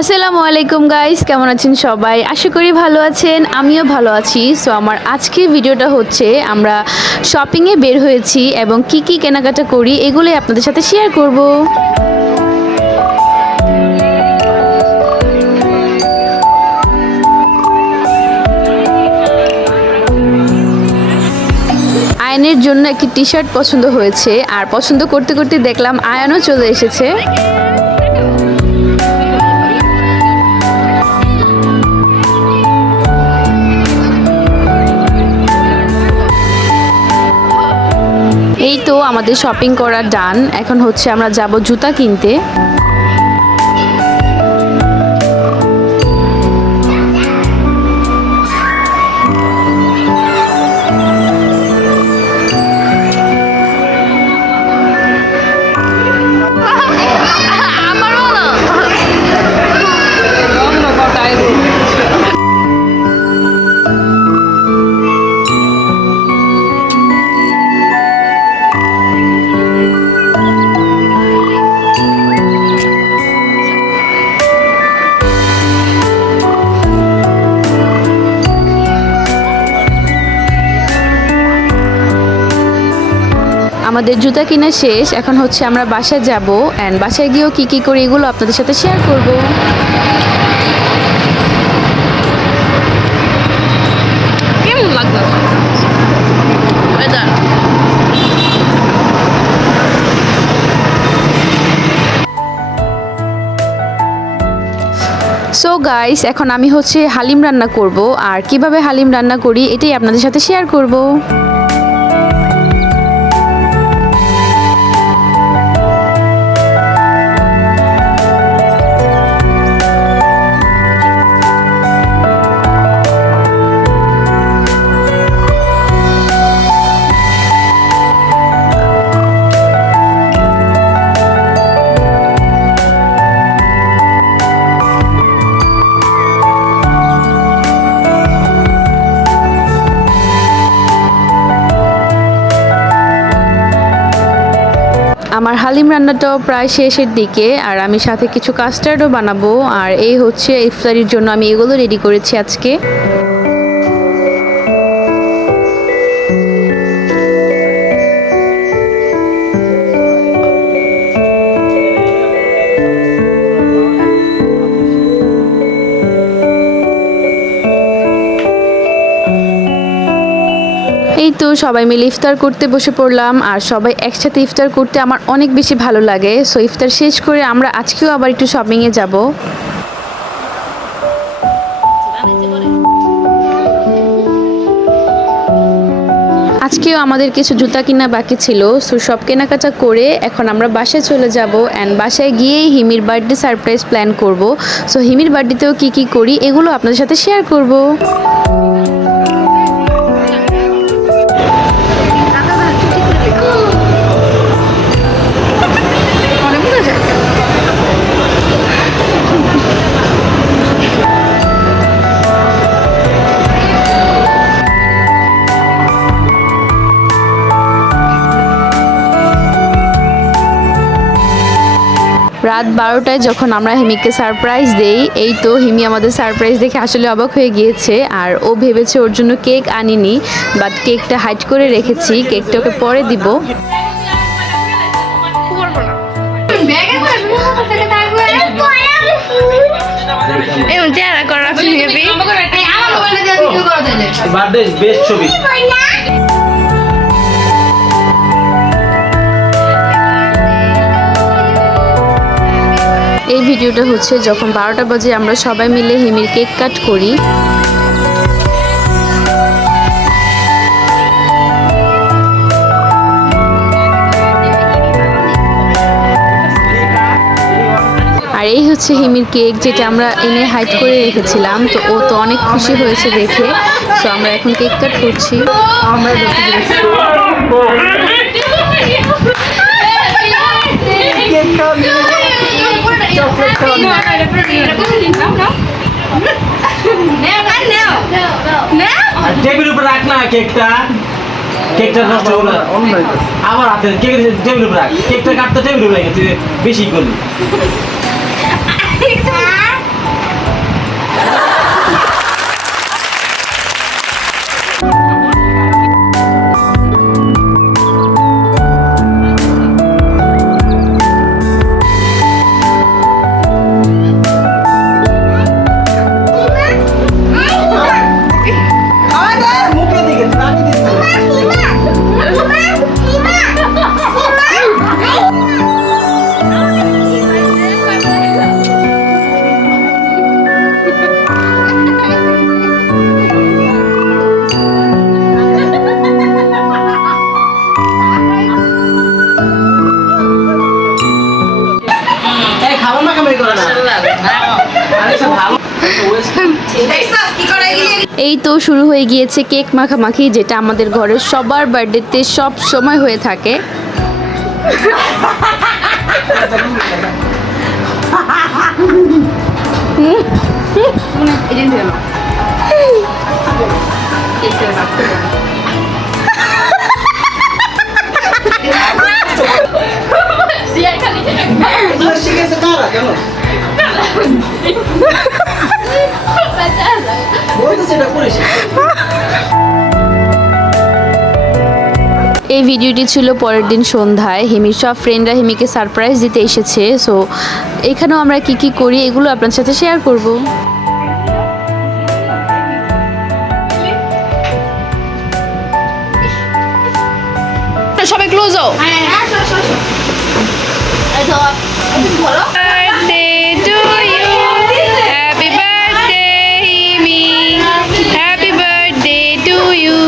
আসসালামু আলাইকুম গাইস, কেমন আছেন সবাই? আশা করি ভালো আছেন, আমিও ভালো আছি। সো আমার আজকের ভিডিওটা হচ্ছে আমরা শপিংয়ে বের হয়েছি এবং কি কি কেনাকাটা করি এগুলোই আপনাদের সাথে শেয়ার করব। আয়নের জন্য একটি টি শার্ট পছন্দ হয়েছে আর পছন্দ করতে করতে দেখলাম আয়নও চলে এসেছে। এই তো আমাদের শপিং করা ডান। এখন হচ্ছে আমরা যাব জুতা কিনতে। আমাদের জুতা কিনা শেষ। এখন হচ্ছে আমরা বাসায় যাব অ্যান্ড বাসায় গিয়েও কি কি করি এগুলো আপনাদের সাথে শেয়ার করব। কেমন লাগলো? সো গাইস, এখন আমি হচ্ছে হালিম রান্না করব আর কিভাবে হালিম রান্না করি এটাই আপনাদের সাথে শেয়ার করব। আমার হালিম রান্নাটাও প্রায় শেষের দিকে আর আমি সাথে কিছু কাস্টার্ডও বানাবো। আর এই হচ্ছে ইফতারির জন্য আমি এগুলো রেডি করেছি আজকে। এই তো সবাই মিলে ইফতার করতে বসে পড়লাম আর সবাই একসাথে ইফতার করতে আমার অনেক বেশি ভালো লাগে। সো ইফতার শেষ করে আমরা আজকেও আবার একটু শপিংয়ে যাব। আজকেও আমাদের কিছু জুতা কিনা বাকি ছিল। সো সব কেনাকাটা করে এখন আমরা বাসায় চলে যাব অ্যান্ড বাসায় গিয়েই হিমির বার্থডে সারপ্রাইজ প্ল্যান করব। সো হিমির বার্থডেতেও কি কি করি এগুলো আপনাদের সাথে শেয়ার করব। রাত 12টায় যখন আমরা হিমিকে সারপ্রাইজ দেই, এই তো হিমি আমাদের সারপ্রাইজ দেখে আসলে অবাক হয়ে গিয়েছে। আর ও ভেবেছে ওর জন্য কেক আনিনি, বাট কেকটা হাইড করে রেখেছি, কেকটা ওকে পরে দিব। এই ভিডিওটা হচ্ছে যখন 12টা বাজে আমরা সবাই মিলে হিমির কেক কাট করি। আর এই হচ্ছে হিমির কেক, যেটা আমরা এনে হাইড করে রেখেছিলাম। তো ও তো অনেক খুশি হয়েছে দেখে। তো আমরা এখন কেক কাট করছি। টেবিল উপর রাখ না কেকটা। কেকটা নষ্ট হলো আমার হাতে, কেক টেবিল উপর রাখ। কেকটা কাটতে টেবিল উপর রেখে তুই বেশি করলি। এই তো শুরু হয়ে গিয়েছে কেক মাখামাখি, যেটা আমাদের ঘরের সবার বার্থডেতে সব সময় হয়ে থাকে। এই ভিডিওটি ছিল পরের দিন সন্ধ্যায়। হিমির সব ফ্রেন্ডরা হিমিকে সারপ্রাইজ দিতে এসেছে। সো এখানেও আমরা কি কি করি এগুলো আপনার সাথে শেয়ার করব। সবাই ক্লোজ হও। Birthday to you, happy birthday Himi, happy birthday to you.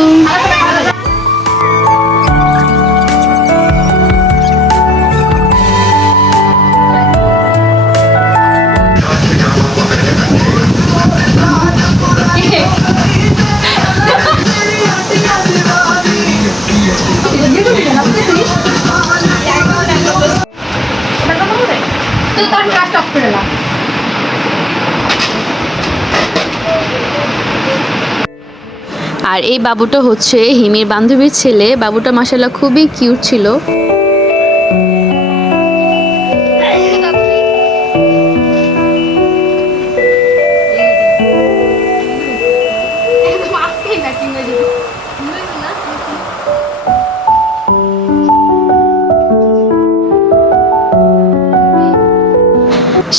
আর এই বাবুটা হচ্ছে হিমির বান্ধবীর ছেলে। বাবুটা মাশাআল্লাহ খুবই কিউট ছিল।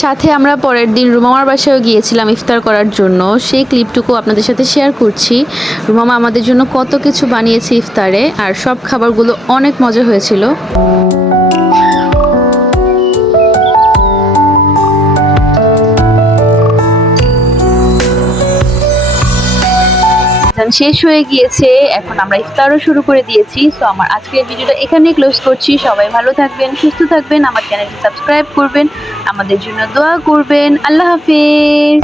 সাথে আমরা পরের দিন রুমামার বাসায়ও গিয়েছিলাম ইফতার করার জন্য। সেই ক্লিপটুকু আপনাদের সাথে শেয়ার করছি। রুমামা আমাদের জন্য কত কিছু বানিয়েছে ইফতারে, আর সব খাবারগুলো অনেক মজা হয়েছিল। শেষ হয়ে গিয়েছে, এখন আমরা ইফতারও শুরু করে দিয়েছি। সো আমার আজকের ভিডিওটা এখানেই ক্লোজ করছি। সবাই ভালো থাকবেন, সুস্থ থাকবেন, আমার চ্যানেলটি সাবস্ক্রাইব করবেন, আমাদের জন্য দোয়া করবেন। আল্লাহ হাফেজ।